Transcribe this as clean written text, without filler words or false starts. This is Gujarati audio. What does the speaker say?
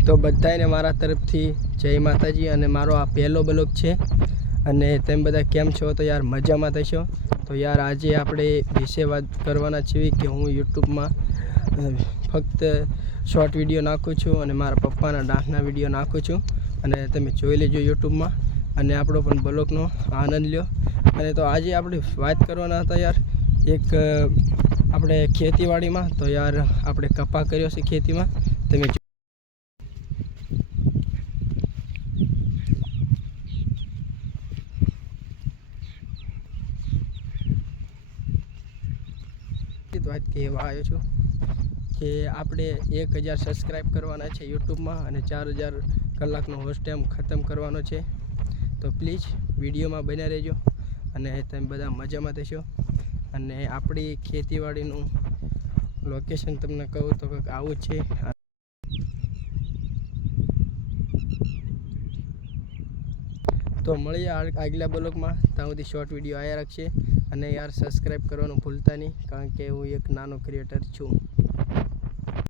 તો બધાને મારા તરફથી જય માતાજી અને મારો આ પહેલો બ્લોગ છે અને તેમ બધા કેમ છો તો યાર મજામાં થશો તો યાર આજે આપણે વિશે વાત કરવાના છીએ કે હું યુટ્યુબમાં ફક્ત શોર્ટ વિડીયો નાખું છું અને મારા પપ્પાના ડાન્સના વિડીયો નાખું છું અને તમે જોઈ લેજો યુટ્યુબમાં અને આપણો પણ બ્લોગનો આનંદ લ્યો અને તો આજે આપણે વાત કરવાના હતા યાર એક આપણે ખેતીવાડીમાં તો યાર આપણે કપા કર્યો છે ખેતીમાં તમે વાત કહેવા આવ્યો છું કે આપણે 1000 સબસ્ક્રાઈબ કરવાના છે યુટ્યુબમાં અને 4000 કલાકનો હોસ્ટ ટાઈમ ખતમ કરવાનો છે તો પ્લીઝ વિડીયોમાં બન્યા રહેજો અને તમે બધા મજામાં થશો અને આપણી ખેતીવાડીનું લોકેશન તમને કહું તો કંઈક આવું છે તો મળીએ આગલા બ્લોગમાં ત્યાં સુધી શોર્ટ વિડીયો આવ્યા રાખશે અને યાર સબસ્ક્રાઈબ કરવાનું ભૂલતા નહીં કારણ કે હું એક નાનો ક્રિએટર છું.